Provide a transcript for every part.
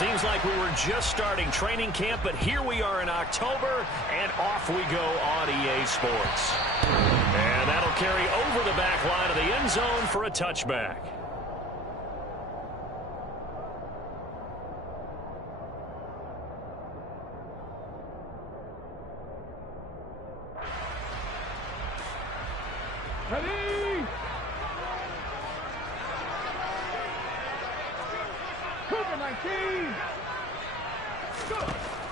Seems like we were just starting training camp, but here we are in October, and off we go on EA Sports. And that'll carry over the back line of the end zone for a touchback. Ready? Cover 19.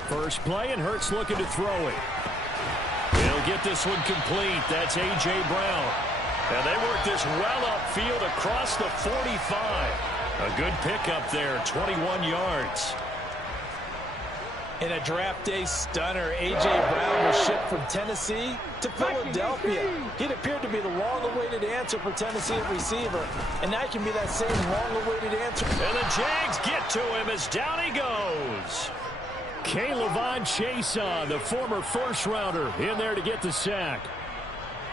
First play, and Hurts looking to throw it. He'll get this one complete. That's A.J. Brown. And they work this well upfield across the 45. A good pickup there, 21 yards. In a draft day stunner, A.J. Brown was shipped from Tennessee to Philadelphia. He'd appeared to be the long-awaited answer for Tennessee at receiver, and now he can be that same long-awaited answer. And the Jags get to him as down he goes. K'Lavon Chaisson, the former first-rounder, in there to get the sack.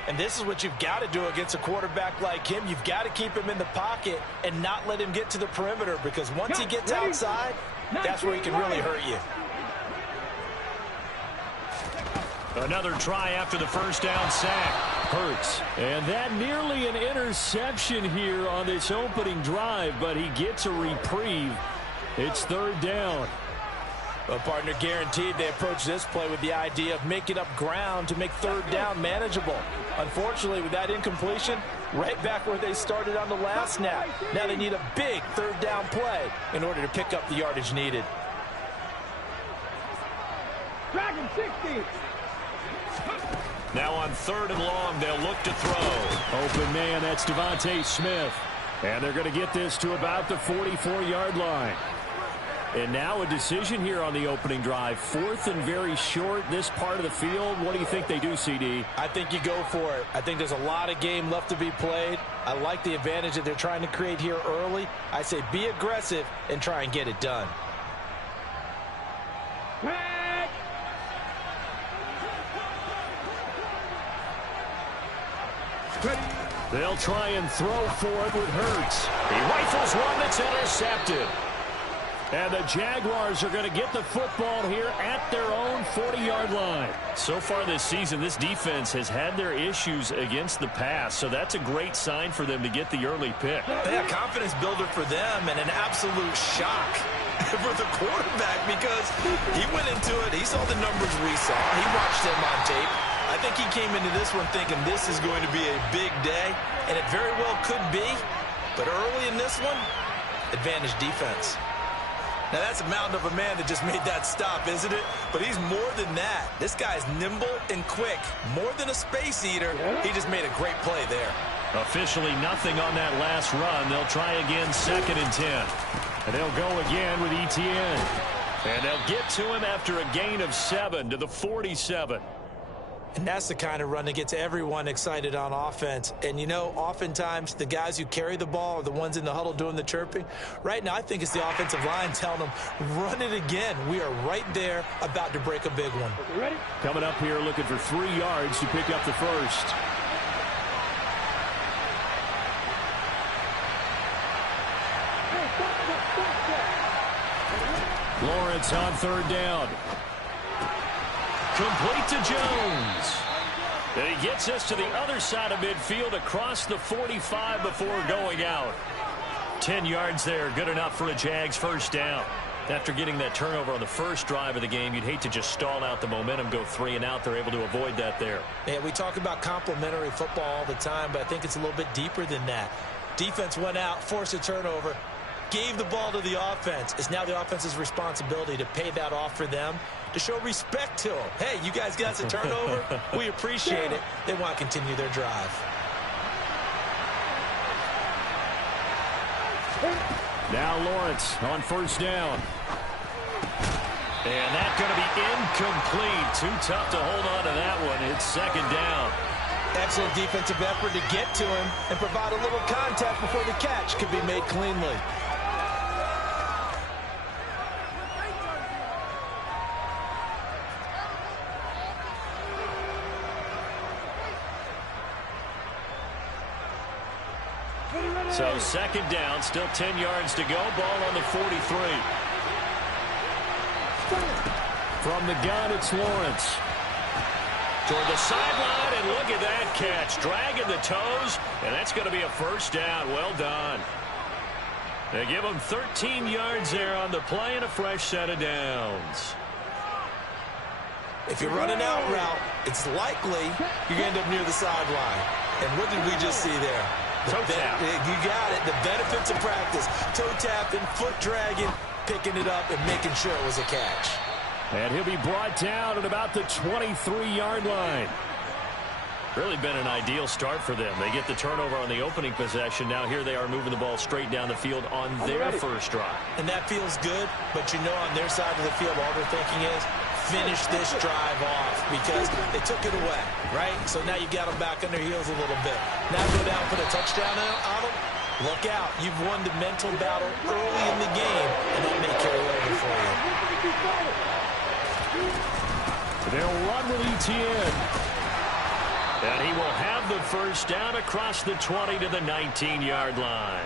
And this is what you've got to do against a quarterback like him. You've got to keep him in the pocket and not let him get to the perimeter, because once he gets outside, that's where he can really hurt you. Another try after the first down sack. Hurts. And that nearly an interception here on this opening drive, but he gets a reprieve. It's third down. Well, partner, guaranteed they approach this play with the idea of making up ground to make third down manageable. Unfortunately, with that incompletion, right back where they started on the last snap. Now they need a big third down play in order to pick up the yardage needed. Dragon 60. Now on third and long, they'll look to throw. Open man, that's Devontae Smith. And they're going to get this to about the 44-yard line. And now a decision here on the opening drive. Fourth and very short, this part of the field. What do you think they do, CD? I think you go for it. I think there's a lot of game left to be played. I like the advantage that they're trying to create here early. I say be aggressive and try and get it done. They'll try and throw for it with Hurts. He rifles one that's intercepted. And the Jaguars are going to get the football here at their own 40-yard line. So far this season, this defense has had their issues against the pass, so that's a great sign for them to get the early pick. Yeah, confidence builder for them, and an absolute shock for the quarterback, because he went into it, he saw the numbers we saw, he watched them on tape. I think he came into this one thinking this is going to be a big day, and it very well could be. But early in this one, advantage defense. Now, that's a mountain of a man that just made that stop, isn't it? But he's more than that. This guy's nimble and quick. More than a space eater, he just made a great play there. Officially nothing on that last run. They'll try again, 2nd and 10. And they'll go again with ETN. And they'll get to him after a gain of 7 to the 47. And that's the kind of run that gets everyone excited on offense. And, you know, oftentimes the guys who carry the ball are the ones in the huddle doing the chirping. Right now, I think it's the offensive line telling them, run it again. We are right there about to break a big one. Ready? Coming up here looking for 3 yards to pick up the first. Lawrence on third down. Complete to Jones. And he gets us to the other side of midfield across the 45 before going out. 10 yards there, good enough for a Jags first down. After getting that turnover on the first drive of the game, you'd hate to just stall out the momentum, go 3 and out. They're able to avoid that there. Yeah, we talk about complementary football all the time, but I think it's a little bit deeper than that. Defense went out, forced a turnover, gave the ball to the offense. It's now the offense's responsibility to pay that off for them, to show respect to them. Hey, you guys got a turnover? We appreciate it. They want to continue their drive. Now Lawrence on first down. And that's going to be incomplete. Too tough to hold on to that one. It's 2nd down. Excellent defensive effort to get to him and provide a little contact before the catch could be made cleanly. So 2nd down, still 10 yards to go. Ball on the 43. From the gun, it's Lawrence. Toward the sideline, and look at that catch. Dragging the toes, and that's going to be a first down. Well done. They give him 13 yards there on the play and a fresh set of downs. If you're running out route, it's likely you're going to end up near the sideline. And what did we just see there? Toe tap. You got it. The benefits of practice. Toe tapping, foot dragging, picking it up, and making sure it was a catch. And he'll be brought down at about the 23-yard line. Really been an ideal start for them. They get the turnover on the opening possession. Now here they are moving the ball straight down the field on their first drive. And that feels good, but you know on their side of the field all they're thinking is finish this drive off because they took it away, right? So now you got them back on their heels a little bit. Now go down and put a touchdown on them. Look out. You've won the mental battle early in the game, and that may carry over for you. They'll run with ETN. And he will have the first down across the 20 to the 19-yard line.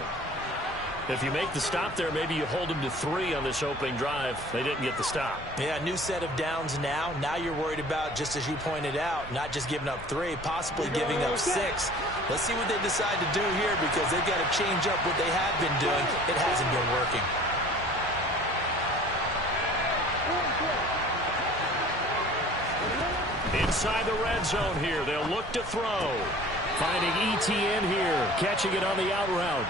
If you make the stop there, maybe you hold them to 3 on this opening drive. They didn't get the stop. Yeah, new set of downs now. Now you're worried about, just as you pointed out, not just giving up 3, possibly giving up 6. Let's see what they decide to do here because they've got to change up what they have been doing. It hasn't been working. Inside the red zone here. They'll look to throw. Finding ETN here. Catching it on the out route.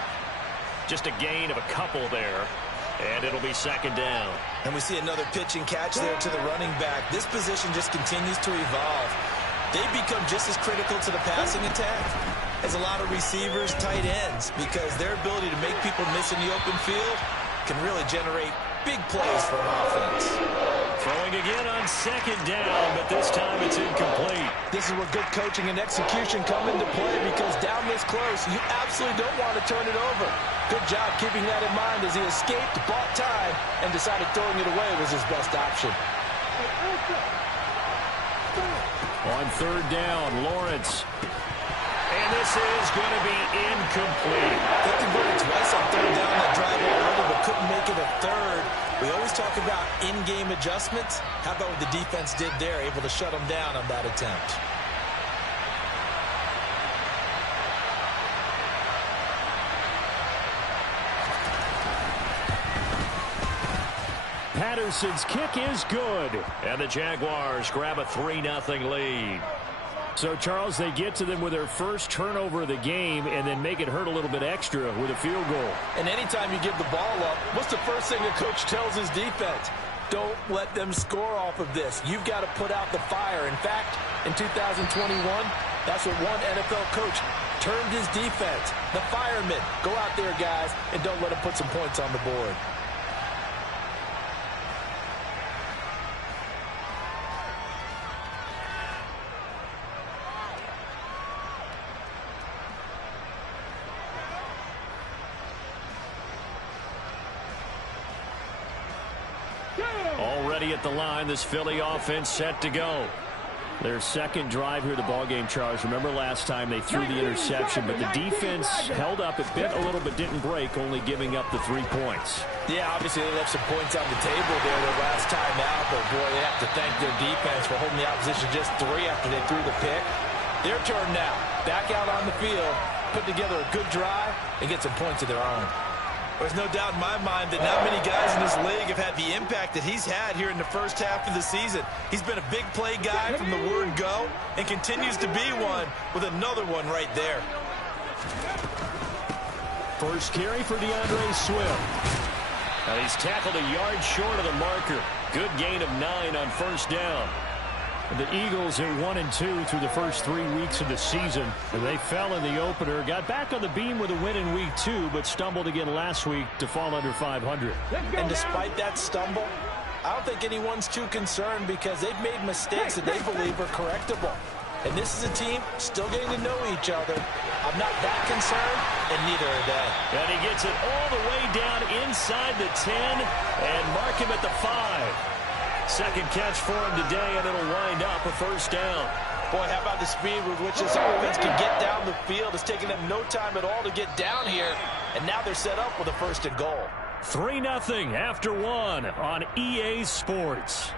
Just a gain of a couple there. And it'll be second down. And we see another pitch and catch there to the running back. This position just continues to evolve. They become just as critical to the passing attack as a lot of receivers, tight ends, because their ability to make people miss in the open field can really generate big plays for an offense. Throwing again on second down, but this time it's incomplete. This is where good coaching and execution come into play because down this close, you absolutely don't want to turn it over. Good job keeping that in mind as he escaped, bought time, and decided throwing it away was his best option. On third down, Lawrence. And this is going to be incomplete. They converted twice on third down that drive already, but couldn't make it a third. We always talk about in-game adjustments. How about what the defense did there, able to shut them down on that attempt? Patterson's kick is good. And the Jaguars grab a 3-0 lead. So, Charles, they get to them with their first turnover of the game and then make it hurt a little bit extra with a field goal. And anytime you give the ball up, what's the first thing a coach tells his defense? Don't let them score off of this. You've got to put out the fire. In fact, in 2021, that's what one NFL coach termed his defense. The firemen. Go out there, guys, and don't let them put some points on the board. Already at the line, this Philly offense set to go. Their second drive here, the ballgame, Charles. Remember last time they threw the interception, but the defense held up. It bit a little but didn't break, only giving up the 3 points. Yeah, obviously they left some points on the table there their last time out, but boy, they have to thank their defense for holding the opposition just 3 after they threw the pick. Their turn now. Back out on the field, put together a good drive, and get some points of their own. There's no doubt in my mind that not many guys in this league have had the impact that he's had here in the first half of the season. He's been a big play guy from the word go and continues to be one with another one right there. First carry for DeAndre Swift. And he's tackled a yard short of the marker. Good gain of 9 on first down. The Eagles are 1-2 through the first 3 weeks of the season. And they fell in the opener, got back on the beam with a win in week 2, but stumbled again last week to fall under 500. And despite that stumble, I don't think anyone's too concerned because they've made mistakes that they believe are correctable. And this is a team still getting to know each other. I'm not that concerned, and neither are they. And he gets it all the way down inside the 10 and mark him at the 5. Second catch for him today, and it'll wind up a first down. Boy, how about the speed with which this offense can get down the field? It's taken them no time at all to get down here, and now they're set up with a first and goal. 3-0 after 1 on EA Sports.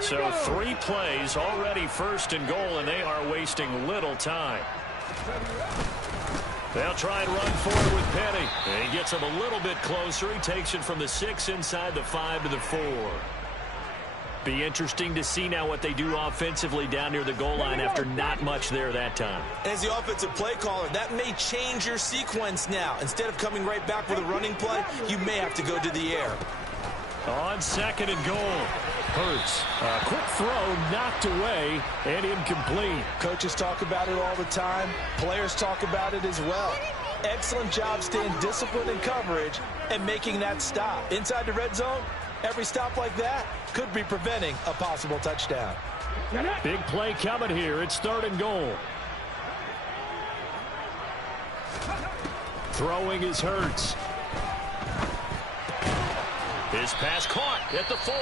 So 3 plays already 1st and goal, and they are wasting little time. They'll try and run forward with Penny. And he gets him a little bit closer. He takes it from the 6 inside the 5 to the 4. Be interesting to see now what they do offensively down near the goal line after not much there that time. As the offensive play caller, that may change your sequence now. Instead of coming right back with a running play, you may have to go to the air. On 2nd and goal, Hurts. A quick throw knocked away and incomplete. Coaches talk about it all the time. Players talk about it as well. Excellent job staying disciplined in coverage and making that stop. Inside the red zone, every stop like that could be preventing a possible touchdown. Big play coming here. It's 3rd and goal. Throwing is Hurts. His pass caught at the 4.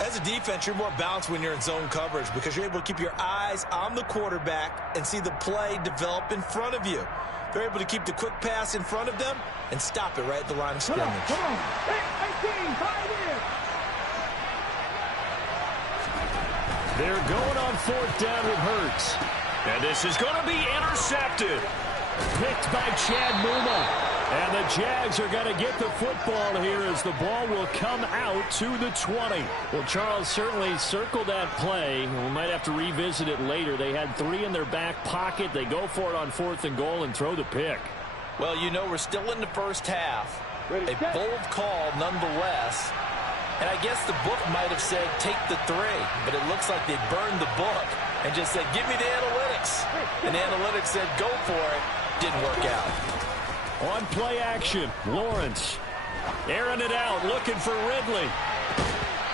As a defense, you're more balanced when you're in zone coverage because you're able to keep your eyes on the quarterback and see the play develop in front of you. They're able to keep the quick pass in front of them and stop it right at the line of scrimmage. Come on. 18, 5 in. They're going on 4th down with Hurts. And this is going to be intercepted. Picked by Chad Muma. And the Jags are going to get the football here as the ball will come out to the 20. Well, Charles, certainly circled that play. We might have to revisit it later. They had 3 in their back pocket. They go for it on 4th and goal and throw the pick. Well, you know, we're still in the first half. A bold call nonetheless. And I guess the book might have said take the 3, but it looks like they burned the book and just said give me the analytics. And the analytics said go for it. Didn't work out. On play action, Lawrence airing it out, looking for Ridley.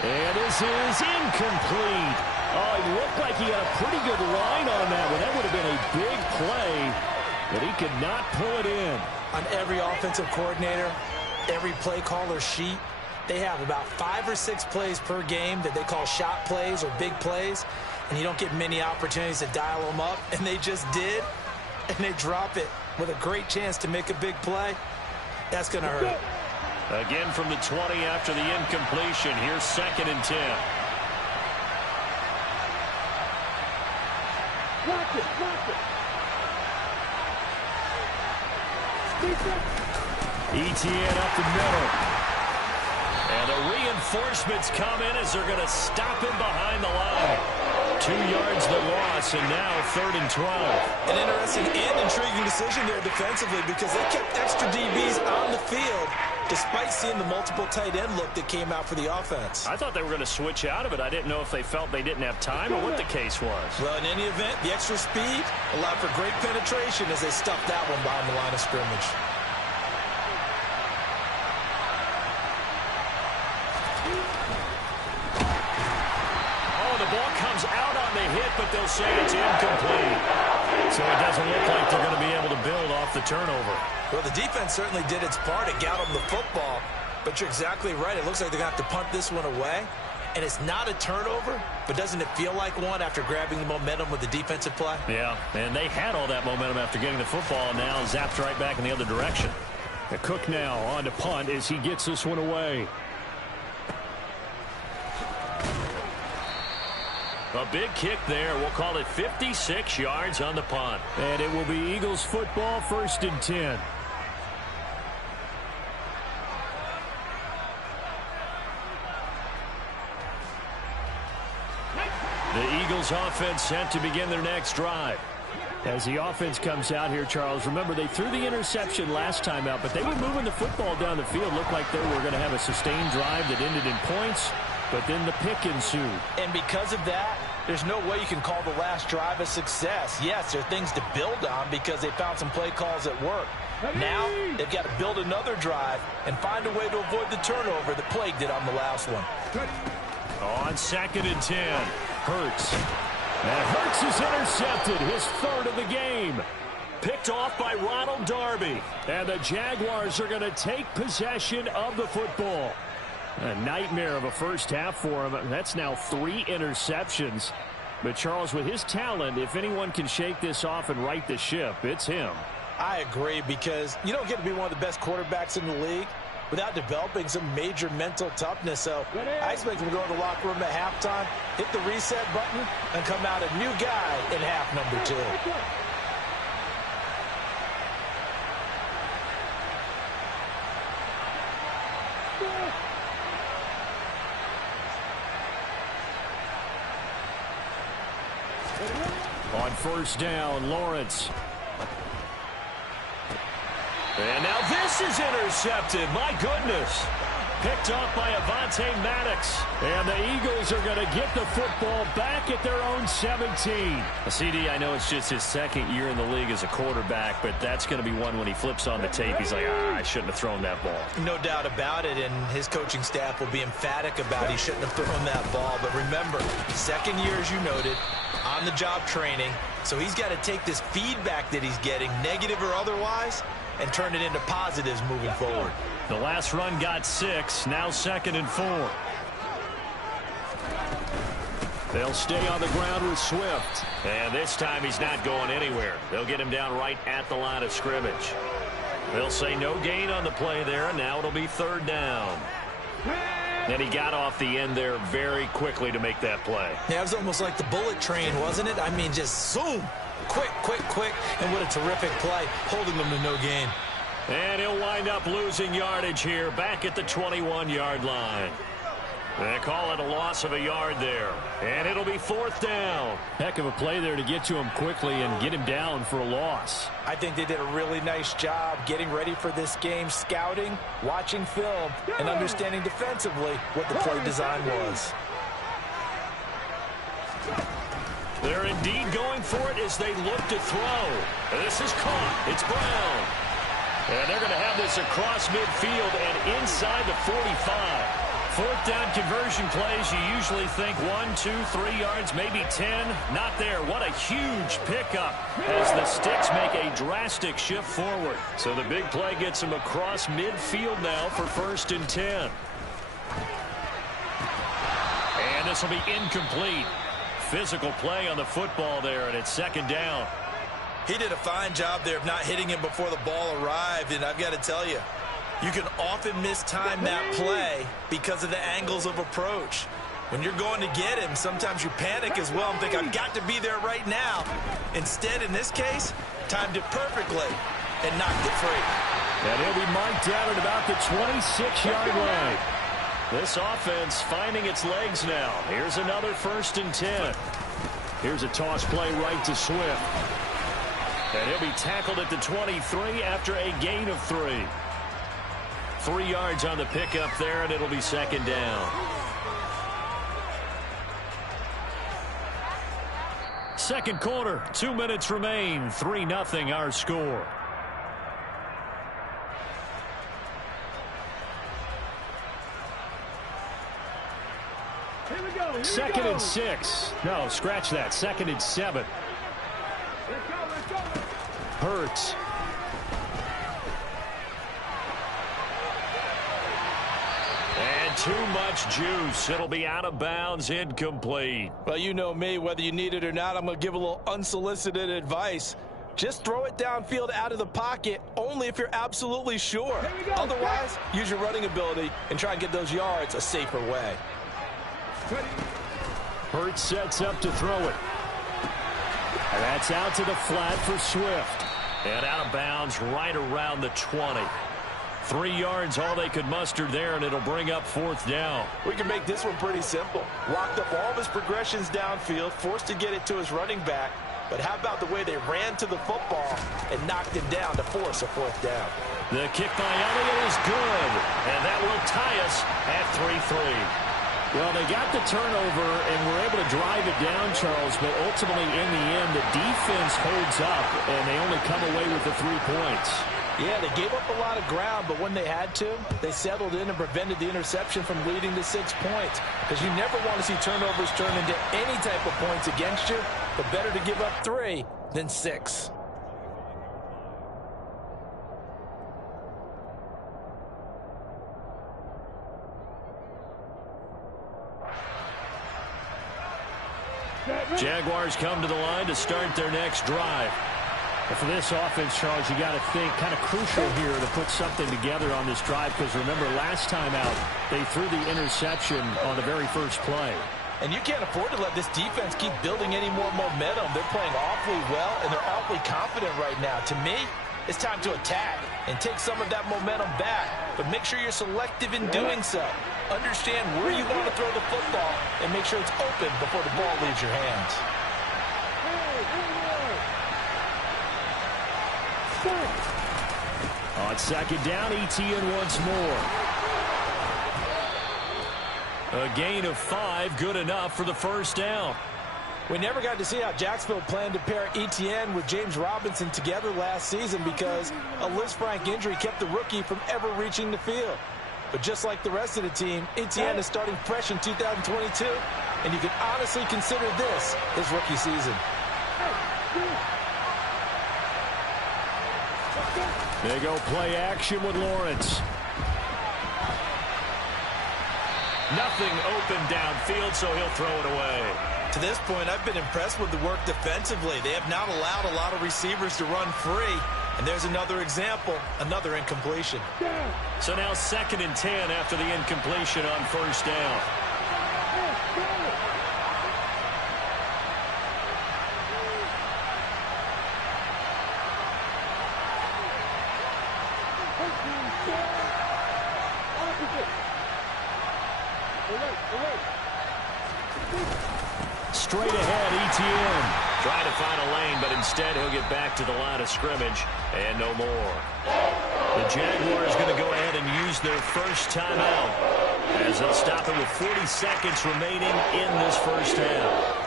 And this is incomplete. Oh, it looked like he had a pretty good line on that one. That would have been a big play, but he could not pull it in. On every offensive coordinator, every play caller sheet, they have about 5 or 6 plays per game that they call shot plays or big plays, and you don't get many opportunities to dial them up, and they just did, and they drop it with a great chance to make a big play. That's going to hurt. Again from the 20 after the incompletion. Here's 2nd and 10. Block it, block it. ETN up the middle. And the reinforcements come in as they're going to stop him behind the line. 2 yards the loss, and now 3rd and 12. An interesting and intriguing decision there defensively because they kept extra DBs on the field despite seeing the multiple tight end look that came out for the offense. I thought they were going to switch out of it. I didn't know if they felt they didn't have time or what the case was. Well, in any event, the extra speed allowed for great penetration as they stuffed that one behind the line of scrimmage. The ball comes out on the hit, but they'll say it's incomplete. So it doesn't look like they're going to be able to build off the turnover. Well, the defense certainly did its part. It got them the football. But you're exactly right. It looks like they're going to have to punt this one away. And it's not a turnover, but doesn't it feel like one after grabbing the momentum with the defensive play? Yeah, and they had all that momentum after getting the football, and now zapped right back in the other direction. The Cook now on to punt as he gets this one away. A big kick there. We'll call it 56 yards on the punt. And it will be Eagles football, 1st and 10. The Eagles offense set to begin their next drive. As the offense comes out here, Charles, remember they threw the interception last time out, but they were moving the football down the field. Looked like they were going to have a sustained drive that ended in points. But then the pick ensued. And because of that, there's no way you can call the last drive a success. Yes, there are things to build on because they found some play calls that work. Now, they've got to build another drive and find a way to avoid the turnover that plagued it on the last one. On 2nd and 10, Hurts. And Hurts is intercepted, his 3rd of the game. Picked off by Ronald Darby. And the Jaguars are going to take possession of the football. A nightmare of a first half for him. That's now 3 interceptions. But Charles, with his talent, if anyone can shake this off and right the ship, it's him. I agree because you don't get to be one of the best quarterbacks in the league without developing some major mental toughness. So I expect him to go to the locker room at halftime, hit the reset button, and come out a new guy in half number 2. On first down, Lawrence. And now this is intercepted. My goodness. Picked off by Avonte Maddox. And the Eagles are going to get the football back at their own 17. CD, I know it's just his second year in the league as a quarterback, but that's going to be one when he flips on the tape. He's like, I shouldn't have thrown that ball. No doubt about it, and his coaching staff will be emphatic about he shouldn't have thrown that ball. But remember, second year, as you noted, on-the-job training. So he's got to take this feedback that he's getting, negative or otherwise, and turn it into positives moving forward. The last run got 6, now 2nd and 4. They'll stay on the ground with Swift. And this time he's not going anywhere. They'll get him down right at the line of scrimmage. They'll say no gain on the play there, and now it'll be 3rd down. And he got off the end there very quickly to make that play. Yeah, it was almost like the bullet train, wasn't it? I mean, just zoom. Quick, quick, quick. And what a terrific play, holding them to no gain. And he'll wind up losing yardage here back at the 21-yard line. They call it a loss of a yard there. And it'll be 4th down. Heck of a play there to get to him quickly and get him down for a loss. I think they did a really nice job getting ready for this game, scouting, watching film, and understanding defensively what the play design was. They're indeed going for it as they look to throw. This is caught. It's Brown. And they're going to have this across midfield and inside the 45. 4th down conversion plays, you usually think 1, 2, 3 yards, maybe 10. Not there. What a huge pickup as the Sticks make a drastic shift forward. So the big play gets them across midfield now for 1st and 10. And this will be incomplete. Physical play on the football there, and it's 2nd down. He did a fine job there of not hitting him before the ball arrived, and I've got to tell you, you can often mistime that play because of the angles of approach. When you're going to get him, sometimes you panic as well and think, I've got to be there right now. Instead, in this case, timed it perfectly and knocked it free. And he'll be marked down at about the 26-yard line. This offense finding its legs now. Here's another 1st and 10. Here's a toss play right to Swift. And he'll be tackled at the 23 after a gain of 3. 3 yards on the pickup there, and it'll be 2nd down. Second quarter, 2 minutes remain. 3-0 our score. Here we go. 2nd and 6. No, scratch that. 2nd and 7. Let's go, let's go. Hurts. And too much juice. It'll be out of bounds, incomplete. Well, you know me, whether you need it or not, I'm going to give a little unsolicited advice. Just throw it downfield out of the pocket, only if you're absolutely sure. Otherwise, use your running ability and try and get those yards a safer way. Hurts sets up to throw it. And that's out to the flat for Swift. And out of bounds right around the 20. 3 yards, all they could muster there, and it'll bring up 4th down. We can make this one pretty simple. Locked up all of his progressions downfield, forced to get it to his running back. But how about the way they ran to the football and knocked him down to force a 4th down? The kick by Elliott is good, and that will tie us at 3-3. Well, they got the turnover and were able to drive it down, Charles, but ultimately in the end, the defense holds up, and they only come away with the 3 points. Yeah, they gave up a lot of ground, but when they had to, they settled in and prevented the interception from leading to 6 points. Because you never want to see turnovers turn into any type of points against you, but better to give up 3 than 6. Jaguars come to the line to start their next drive. Well, for this offense, Charles, you got to think kind of crucial here to put something together on this drive, because remember last time out they threw the interception on the very first play. And you can't afford to let this defense keep building any more momentum. They're playing awfully well, and they're awfully confident right now. To me, it's time to attack and take some of that momentum back, but make sure you're selective in doing so. Understand where you want to throw the football and make sure it's open before the ball leaves your hands. On second down, ETN once more. A gain of 5, good enough for the first down. We never got to see how Jacksonville planned to pair ETN with James Robinson together last season because a Lisfranc injury kept the rookie from ever reaching the field. But just like the rest of the team, ETN is starting fresh in 2022, and you can honestly consider this his rookie season. They go play action with Lawrence. Nothing open downfield, so he'll throw it away. To this point, I've been impressed with the work defensively. They have not allowed a lot of receivers to run free. And there's another example, another incompletion. So now 2nd and 10 after the incompletion on first down. Straight ahead, ETN. Trying to find a lane, but instead he'll get back to the line of scrimmage and no more. The Jaguars going to go ahead and use their first timeout as they'll stop it with 40 seconds remaining in this first half.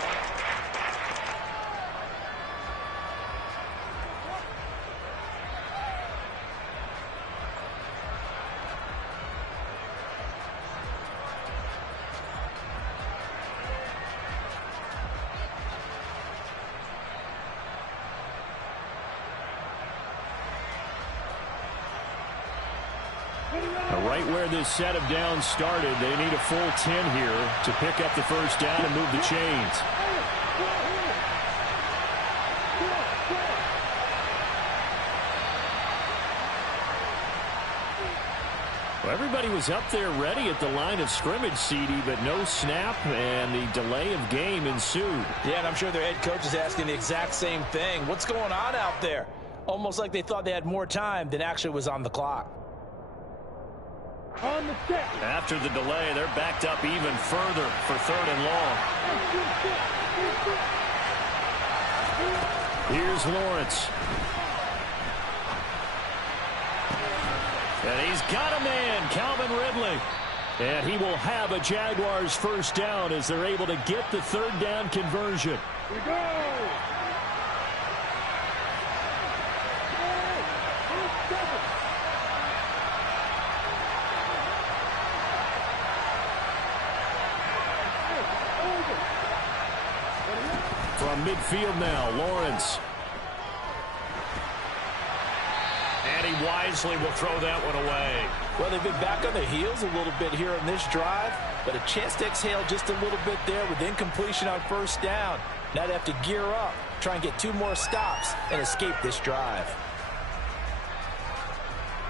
Right where this set of downs started, they need a full 10 here to pick up the first down and move the chains. Well, everybody was up there ready at the line of scrimmage, CD, but no snap, and the delay of game ensued. Yeah, and I'm sure their head coach is asking the exact same thing. What's going on out there? Almost like they thought they had more time than actually was on the clock. On the set. After the delay, they're backed up even further for 3rd and long. Here's Lawrence. And he's got a man, Calvin Ridley. And he will have a Jaguars first down as they're able to get the 3rd down conversion. Here we go. From midfield now, Lawrence. And he wisely will throw that one away. Well, they've been back on their heels a little bit here on this drive, but a chance to exhale just a little bit there with incompletion on first down. Now they have to gear up, try and get 2 more stops, and escape this drive.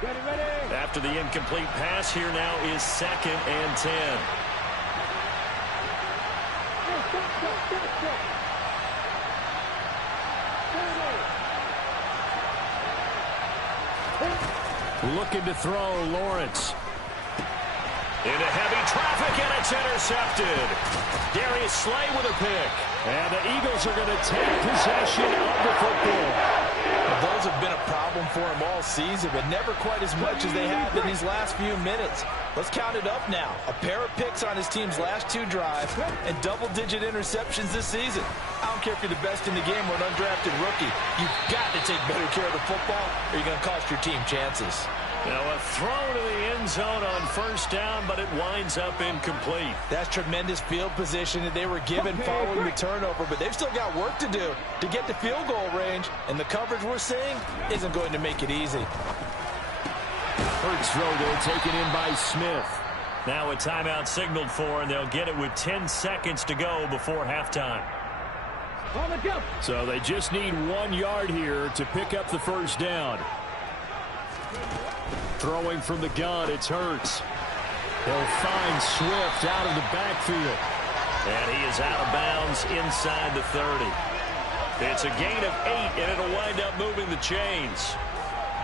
Ready, ready. After the incomplete pass, here now is 2nd and 10. Looking to throw, Lawrence. Into heavy traffic, and it's intercepted. Darius Slay with a pick. And the Eagles are going to take possession of the football. Well, those have been a problem for him all season, but never quite as much as they have in these last few minutes. Let's count it up now. A pair of picks on his team's last 2 drives and double-digit interceptions this season. I don't care if you're the best in the game or an undrafted rookie. You've got to take better care of the football or you're going to cost your team chances. Now a throw to the end zone on first down, but it winds up incomplete. That's tremendous field position that they were given following the turnover, but they've still got work to do to get to field goal range, and the coverage we're seeing isn't going to make it easy. Hurts throw there, taken in by Smith. Now a timeout signaled for, and they'll get it with 10 seconds to go before halftime. On the jump. So they just need 1 yard here to pick up the first down. Throwing from the gun, it's Hurts. He'll find Swift out of the backfield. And he is out of bounds inside the 30. It's a gain of 8, and it'll wind up moving the chains.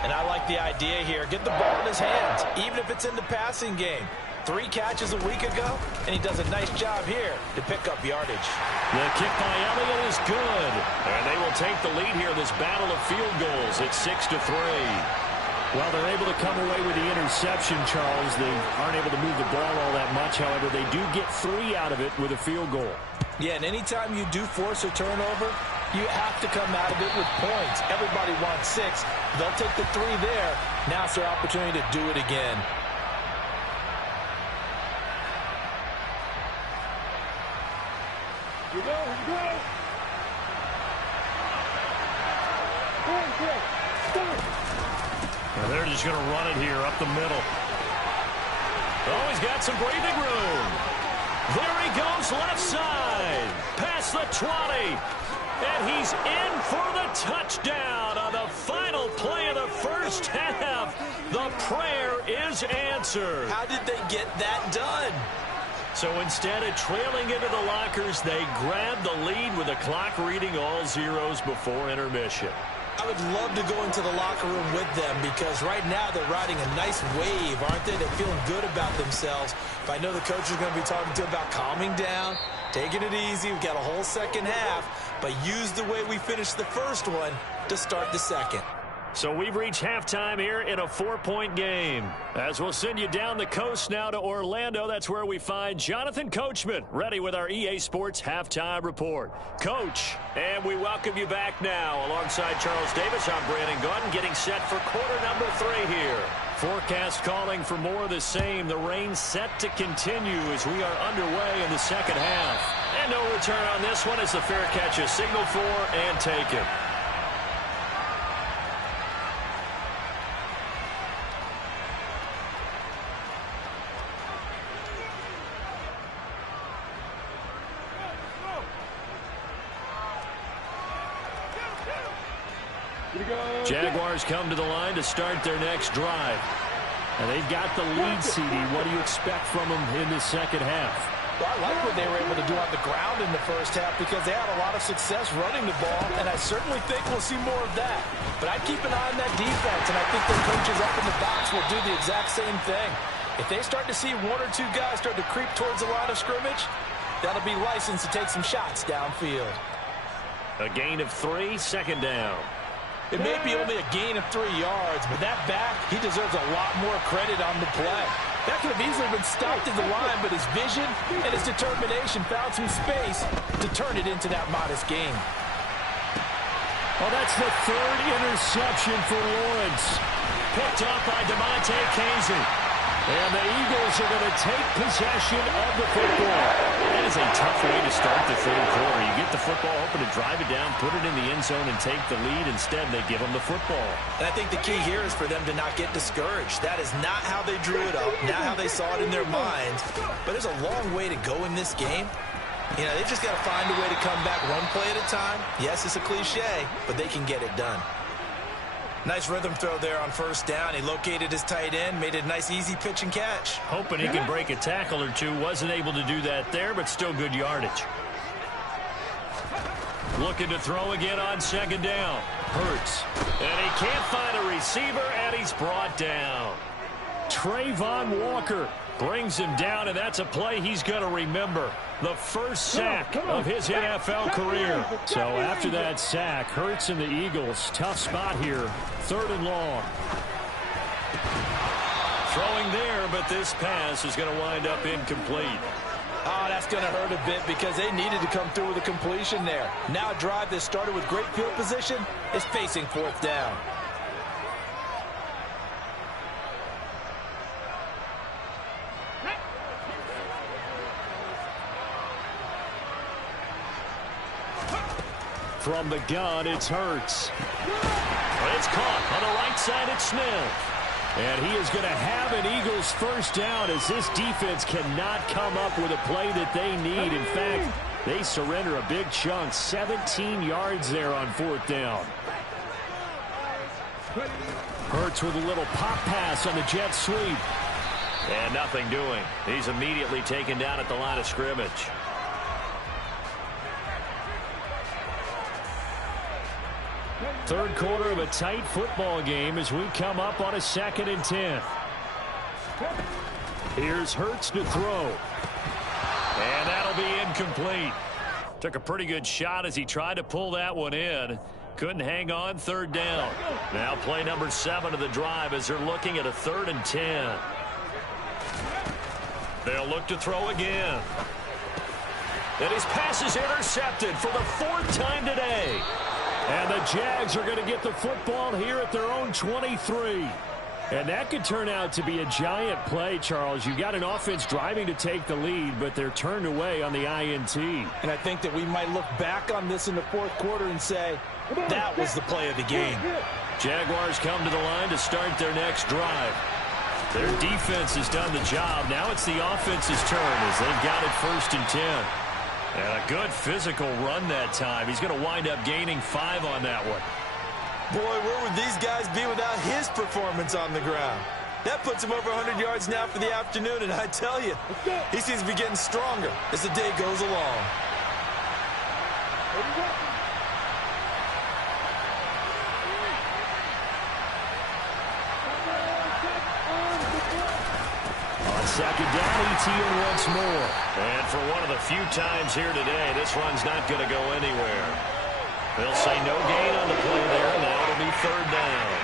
And I like the idea here. Get the ball in his hands, even if it's in the passing game. 3 catches a week ago, and he does a nice job here to pick up yardage. The kick by Elliott is good. And they will take the lead here in this battle of field goals. It's 6-3. Well, they're able to come away with the interception, Charles. They aren't able to move the ball all that much. However, they do get 3 out of it with a field goal. Yeah, and anytime you do force a turnover, you have to come out of it with points. Everybody wants 6. They'll take the 3 there. Now it's their opportunity to do it again. Here we go. Here we go. And they're just going to run it here up the middle. Oh, he's got some breathing room. There he goes left side. Past the 20. And he's in for the touchdown on the final play of the first half. The prayer is answered. How did they get that done? So instead of trailing into the lockers, they grab the lead with the clock reading all zeros before intermission. I would love to go into the locker room with them because right now they're riding a nice wave, aren't they? They're feeling good about themselves. But I know the coach is going to be talking to them about calming down, taking it easy. We've got a whole second half, but use the way we finished the first one to start the second. So we've reached halftime here in a 4-point game. As we'll send you down the coast now to Orlando, that's where we find Jonathan Coachman, ready with our EA Sports Halftime Report. Coach, and we welcome you back now. Alongside Charles Davis, I'm Brandon Gordon, getting set for quarter number 3 here. Forecast calling for more of the same. The rain set to continue as we are underway in the second half. And no return on this one as the fair catch is signaled for and taken. Jaguars come to the line to start their next drive. And they've got the lead, CD. What do you expect from them in the second half? Well, I like what they were able to do on the ground in the first half because they had a lot of success running the ball, and I certainly think we'll see more of that. But I'd keep an eye on that defense, and I think their coaches up in the box will do the exact same thing. If they start to see 1 or 2 guys start to creep towards the line of scrimmage, that'll be licensed to take some shots downfield. A gain of 3, second down. It may be only a gain of 3 yards, but that back, he deserves a lot more credit on the play. That could have easily been stopped at the line, but his vision and his determination found some space to turn it into that modest gain. Well, that's the 3rd interception for Lawrence. Picked up by DeMonte Casey. And the Eagles are going to take possession of the football. That is a tough way to start the 3rd quarter. You get the football open to drive it down, put it in the end zone, and take the lead. Instead, they give them the football. And I think the key here is for them to not get discouraged. That is not how they drew it up, not how they saw it in their minds. But there's a long way to go in this game. You know, they've just got to find a way to come back one play at a time. Yes, it's a cliche, but they can get it done. Nice rhythm throw there on first down. He located his tight end, made a nice easy pitch and catch. Hoping he can break a tackle or 2. Wasn't able to do that there, but still good yardage. Looking to throw again on second down. Hurts. And he can't find a receiver, and he's brought down. Trayvon Walker brings him down, and that's a play he's going to remember. The first sack of his NFL career. So after that sack, Hurts and the Eagles, tough spot here. 3rd and long. Throwing there, but this pass is going to wind up incomplete. Oh, that's going to hurt a bit because they needed to come through with a completion there. Now a drive that started with great field position is facing 4th down. From the gun, it's Hurts. It's caught on the right side. It's Smith. And he is going to have an Eagles first down as this defense cannot come up with a play that they need. In fact, They surrender a big chunk, 17 yards there on 4th down. Hurts with a little pop pass on the jet sweep. And nothing doing. He's immediately taken down at the line of scrimmage. Third quarter of a tight football game as we come up on a 2nd and 10. Here's Hurts to throw. And that'll be incomplete. Took a pretty good shot as he tried to pull that one in. Couldn't hang on. 3rd down. Now play number 7 of the drive as they're looking at a 3rd and 10. They'll look to throw again. And his pass is intercepted for the 4th time today. And the Jags are going to get the football here at their own 23. And that could turn out to be a giant play, Charles. You've got an offense driving to take the lead, but they're turned away on the INT. And I think that we might look back on this in the 4th quarter and say, that was the play of the game. Jaguars come to the line to start their next drive. Their defense has done the job. Now it's the offense's turn as they've got it 1st and 10. And a good physical run that time. He's going to wind up gaining 5 on that one. Boy, where would these guys be without his performance on the ground? That puts him over 100 yards now for the afternoon, and I tell you, he seems to be getting stronger as the day goes along. On 2nd down, ETN once more. And for one of the few times here today, this run's not going to go anywhere. They'll say no gain on the play there, and now it'll be 3rd down.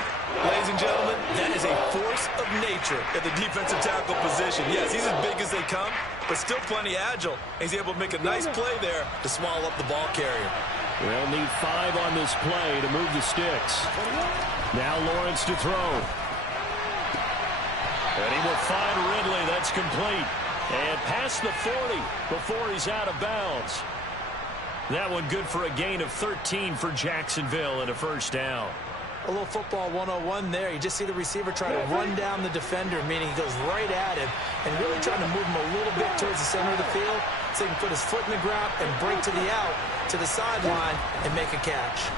Ladies and gentlemen, that is a force of nature at the defensive tackle position. Yes, he's as big as they come, but still plenty agile. He's able to make a nice play there to swallow up the ball carrier. They'll need 5 on this play to move the sticks. Now Lawrence to throw. And he will find Ridley. That's complete. And past the 40 before he's out of bounds. That one good for a gain of 13 for Jacksonville and a 1st down. A little football 101 there. You just see the receiver try to run down the defender, meaning he goes right at him and really trying to move him a little bit towards the center of the field so he can put his foot in the ground and break to the out, to the sideline, and make a catch.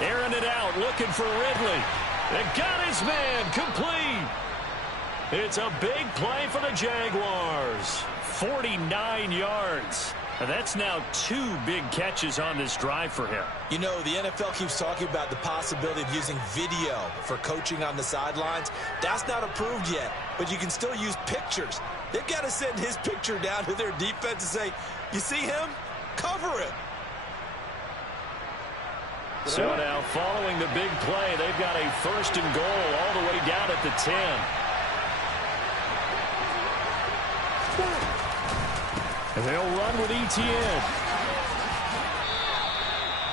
Airing it out, looking for Ridley. And got his man, complete. It's a big play for the Jaguars. 49 yards. And that's now 2 big catches on this drive for him. You know, the NFL keeps talking about the possibility of using video for coaching on the sidelines. That's not approved yet, but you can still use pictures. They've got to send his picture down to their defense and say, you see him? Cover him. So now following the big play, they've got a 1st and goal all the way down at the 10. And they'll run with ETN.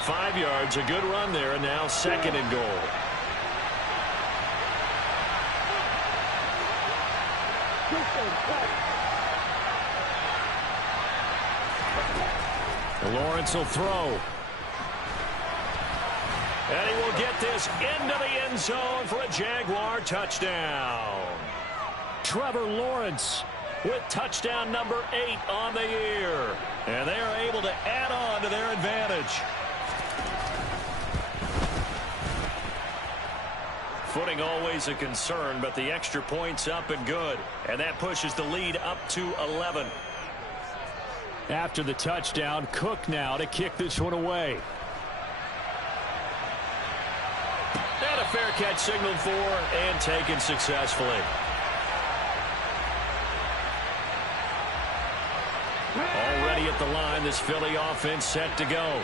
5 yards, a good run there, and now 2nd and goal. Lawrence will throw. And he will get this into the end zone for a Jaguar touchdown. Trevor Lawrence with touchdown number 8 on the year. And they are able to add on to their advantage. Footing always a concern, but the extra point's up and good. And that pushes the lead up to 11. After the touchdown, Cook now to kick this one away. And a fair catch signaled for and taken successfully. Already at the line, this Philly offense set to go.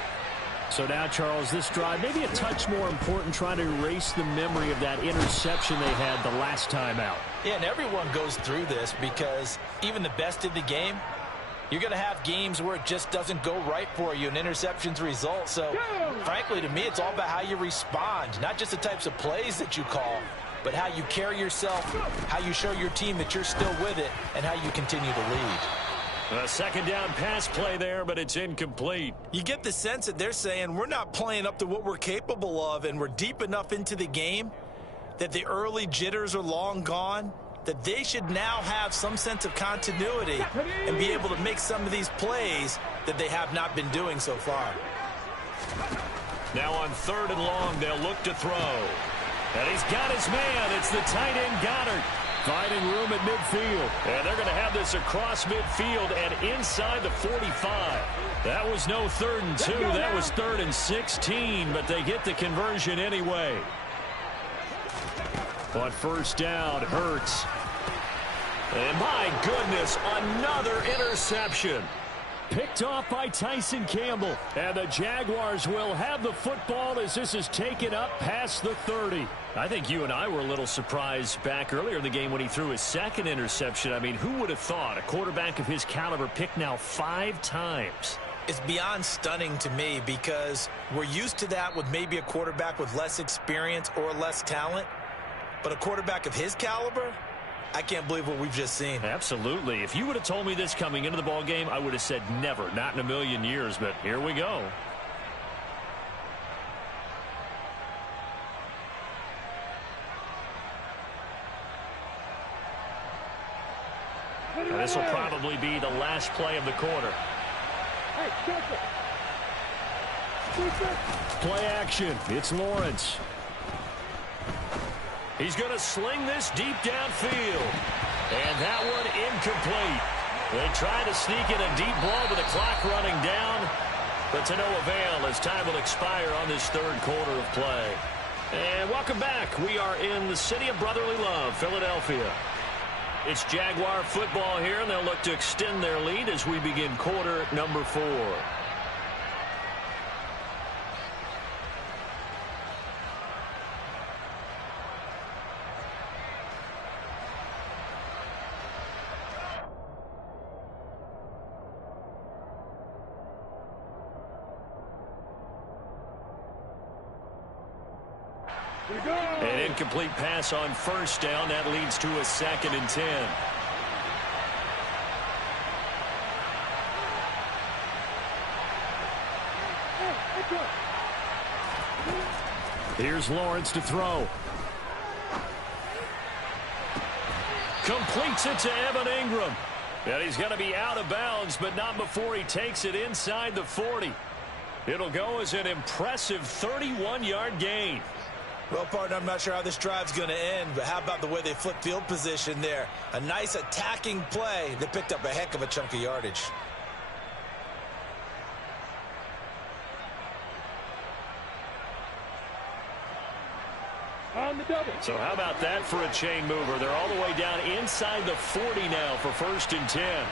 So now, Charles, this drive maybe a touch more important, trying to erase the memory of that interception they had the last time out. Yeah, and everyone goes through this because even the best in the game, you're going to have games where it just doesn't go right for you, and interceptions result. So, frankly, to me, it's all about how you respond, not just the types of plays that you call, but how you carry yourself, how you show your team that you're still with it, and how you continue to lead. A 2nd down pass play there, but it's incomplete. You get the sense that they're saying we're not playing up to what we're capable of, and we're deep enough into the game that the early jitters are long gone. that they should now have some sense of continuity and be able to make some of these plays that they have not been doing so far. Now on 3rd and long, they'll look to throw. And he's got his man. It's the tight end Goddard. Finding room at midfield. And they're going to have this across midfield and inside the 45. That was no 3rd and 2. That was 3rd and 16, but they get the conversion anyway. On 1st down, Hurts. And my goodness, another interception. Picked off by Tyson Campbell. And the Jaguars will have the football as this is taken up past the 30. I think you and I were a little surprised back earlier in the game when he threw his 2nd interception. I mean, who would have thought a quarterback of his caliber picked now 5 times? It's beyond stunning to me because we're used to that with maybe a quarterback with less experience or less talent. But a quarterback of his caliber, I can't believe what we've just seen. Absolutely. If you would have told me this coming into the ball game, I would have said never, not in a million years, but here we go. And this will probably be the last play of the quarter. Play action. It's Lawrence. He's going to sling this deep downfield. And that one incomplete. They try to sneak in a deep ball with the clock running down. But to no avail as time will expire on this 3rd quarter of play. And welcome back. We are in the city of brotherly love, Philadelphia. It's Jaguar football here, and they'll look to extend their lead as we begin quarter number 4. An incomplete pass on 1st down. That leads to a 2nd and 10. Here's Lawrence to throw. Completes it to Evan Ingram. And he's going to be out of bounds, but not before he takes it inside the 40. It'll go as an impressive 31-yard gain. Well, partner, I'm not sure how this drive's going to end, but how about the way they flip field position there? A nice attacking play that picked up a heck of a chunk of yardage. On the double. So how about that for a chain mover? They're all the way down inside the 40 now for 1st and 10.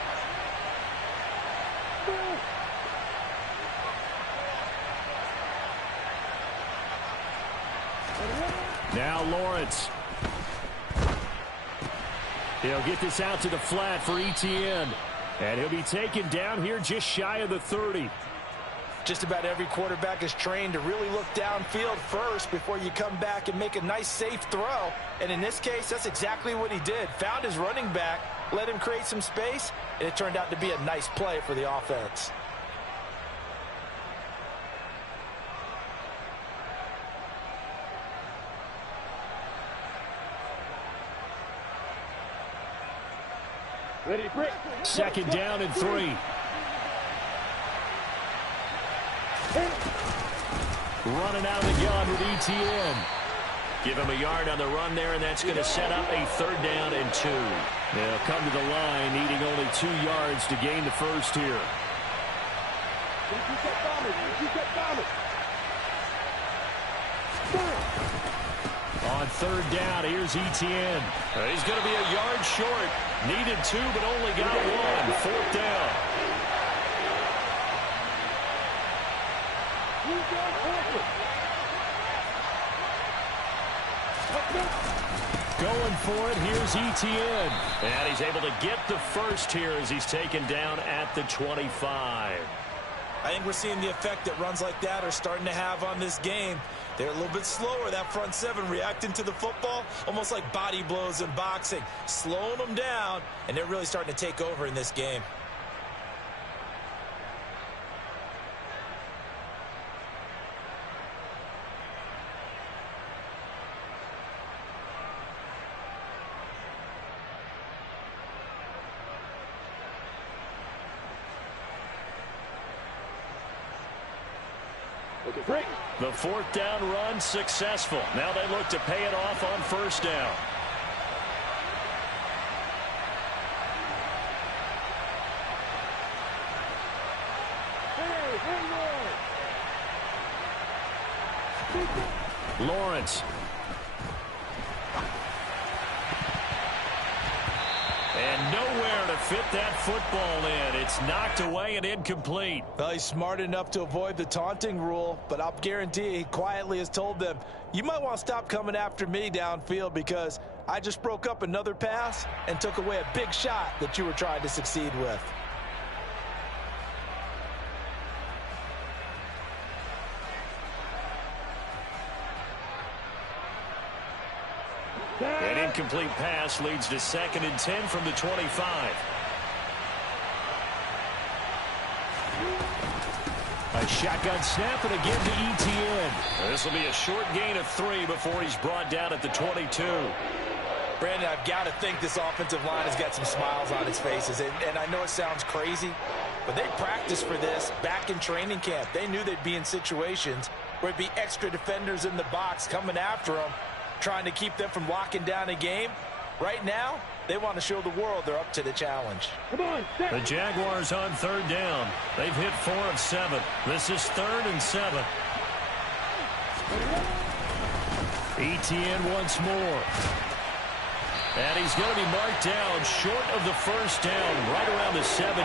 Now Lawrence. He'll get this out to the flat for Etienne. And he'll be taken down here just shy of the 30. Just about every quarterback is trained to really look downfield first before you come back and make a nice, safe throw. And in this case, that's exactly what he did. Found his running back, let him create some space, and it turned out to be a nice play for the offense. Ready, break. 2nd down and 3. Running out of the gun with Etienne. Give him a yard on the run there, and that's going to set up a 3rd down and 2. They'll come to the line, needing only 2 yards to gain the first here. On 3rd down, here's Etienne. He's going to be a yard short. Needed 2, but only got 1. 4th down. Going for it, here's Etienne. And he's able to get the first here as he's taken down at the 25. I think we're seeing the effect that runs like that are starting to have on this game. They're a little bit slower, that front 7, reacting to the football, almost like body blows in boxing, slowing them down, and they're really starting to take over in this game. Break. The fourth down run successful. Now they look to pay it off on first down. Lawrence. And nowhere to fit that football in. It's knocked away and incomplete. Well, he's smart enough to avoid the taunting rule, but I'll guarantee he quietly has told them, you might want to stop coming after me downfield because I just broke up another pass and took away a big shot that you were trying to succeed with. An incomplete pass leads to 2nd and 10 from the 25. A shotgun snap and again to ETN. This will be a short gain of 3 before he's brought down at the 22. Brandon, I've got to think this offensive line has got some smiles on its faces. And I know it sounds crazy, but they practiced for this back in training camp. They knew they'd be in situations where it'd be extra defenders in the box coming after them, trying to keep them from locking down a game. Right now, they want to show the world they're up to the challenge. Come on, set. The Jaguars on 3rd down. They've hit 4 of 7. This is 3rd and 7. ETN once more. And he's going to be marked down short of the first down, right around the 17.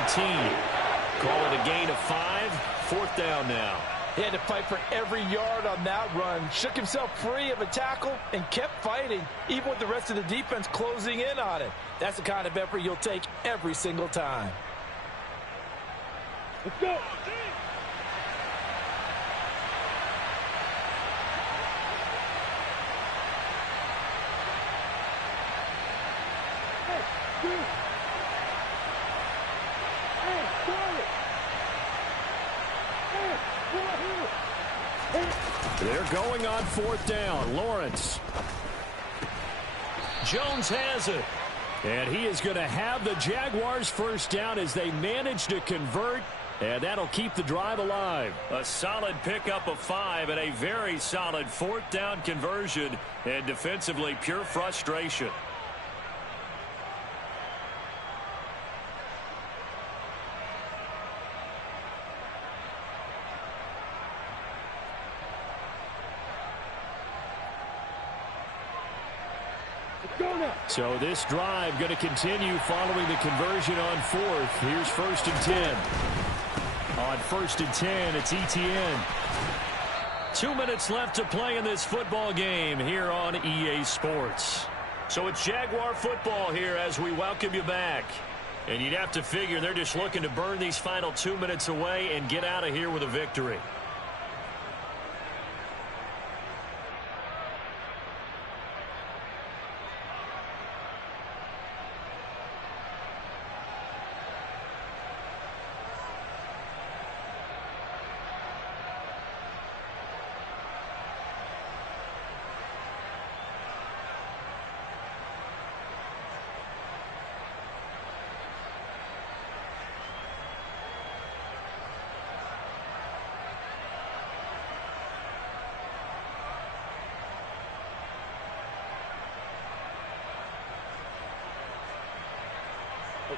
Call it a gain of 5. 4th down now. He had to fight for every yard on that run. Shook himself free of a tackle and kept fighting, even with the rest of the defense closing in on it. That's the kind of effort you'll take every single time. Let's go. They're going on 4th down. Lawrence. Jones has it. And he is going to have the Jaguars first down as they manage to convert. And that'll keep the drive alive. A solid pickup of 5 and a very solid 4th down conversion. And defensively, pure frustration. So this drive going to continue following the conversion on 4th. Here's 1st and 10. On 1st and 10, it's ETN. 2 minutes left to play in this football game here on EA Sports. So it's Jaguar football here as we welcome you back. And you'd have to figure they're just looking to burn these final 2 minutes away and get out of here with a victory.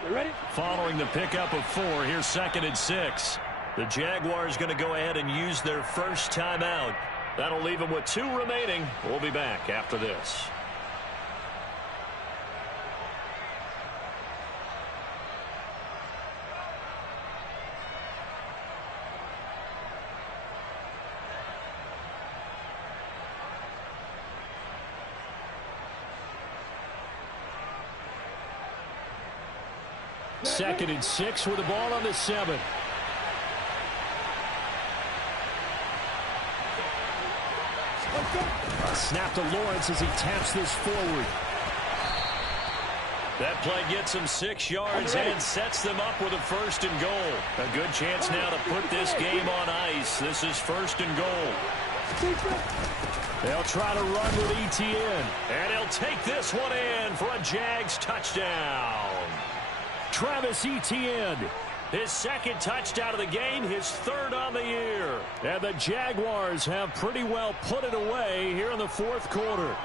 Ready? Following the pickup of 4, here's 2nd and 6. The Jaguars going to go ahead and use their first timeout. That'll leave them with 2 remaining. We'll be back after this. Second and 6 with the ball on the 7. A snap to Lawrence as he taps this forward. That play gets him 6 yards and sets them up with a 1st and goal. A good chance now to put this game on ice. This is 1st and goal. They'll try to run with ETN. And he'll take this one in for a Jags touchdown. Travis Etienne His second touchdown of the game, his third on the year. And the Jaguars have pretty well put it away here in the fourth quarter.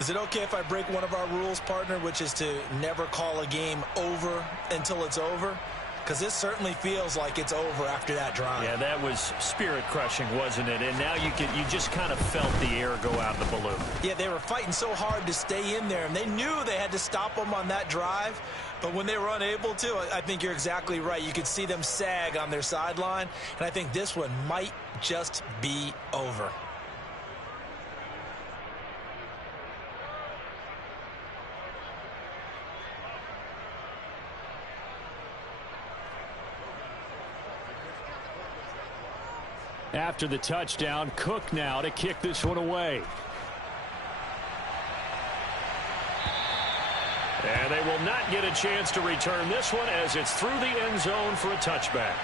Is it okay if I break one of our rules, partner, which is to never call a game over until it's over? Because this certainly feels like it's over after that drive. Yeah, that was spirit-crushing, wasn't it? And now you just kind of felt the air go out of the balloon. Yeah, they were fighting so hard to stay in there, and they knew they had to stop them on that drive. But when they were unable to, I think you're exactly right. You could see them sag on their sideline, and I think this one might just be over. After the touchdown, Cook now to kick this one away. And they will not get a chance to return this one as it's through the end zone for a touchback.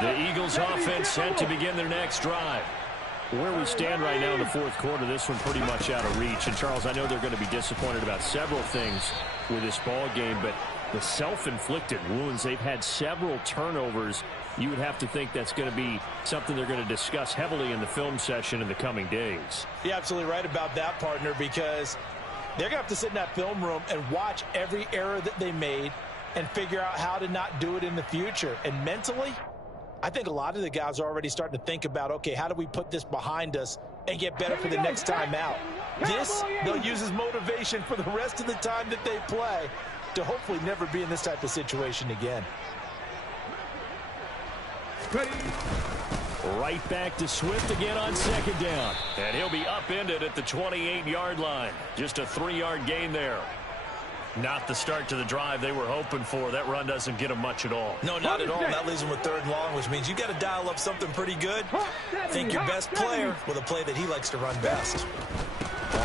The Eagles offense set to begin their next drive. Where we stand right now in the fourth quarter, this one pretty much out of reach. And, Charles, I know they're going to be disappointed about several things with this ball game, but the self-inflicted wounds, they've had several turnovers. You would have to think that's going to be something they're going to discuss heavily in the film session in the coming days. You're absolutely right about that, partner, because they're going to have to sit in that film room and watch every error that they made and figure out how to not do it in the future. And mentally, I think a lot of the guys are already starting to think about, okay, how do we put this behind us and get better for the next time out? This, they'll use as motivation for the rest of the time that they play to hopefully never be in this type of situation again. Right back to Swift again on second down. And he'll be upended at the 28-yard line. Just a 3-yard gain there. Not the start to the drive they were hoping for. That run doesn't get them much at all. No, not at all. That leaves them with third and long, which means you've got to dial up something pretty good. Think your best player with a play that he likes to run best.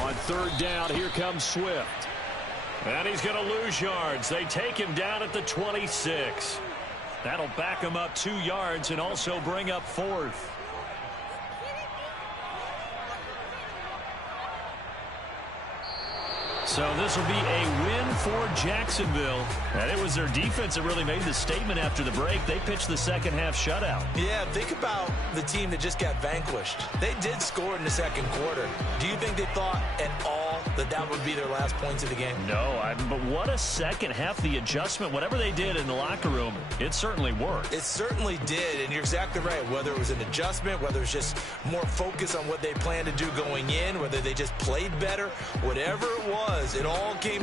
On third down, here comes Swift. And he's going to lose yards. They take him down at the 26. That'll back him up 2 yards and also bring up fourth. So this will be a win for Jacksonville. And it was their defense that really made the statement after the break. They pitched the second half shutout. Yeah, think about the team that just got vanquished. They did score in the second quarter. Do you think they thought at all that that would be their last points of the game? No, but what a second half. The adjustment, whatever they did in the locker room, it certainly worked. It certainly did, and you're exactly right. Whether it was an adjustment, whether it was just more focus on what they planned to do going in, whether they just played better, whatever it was, it all came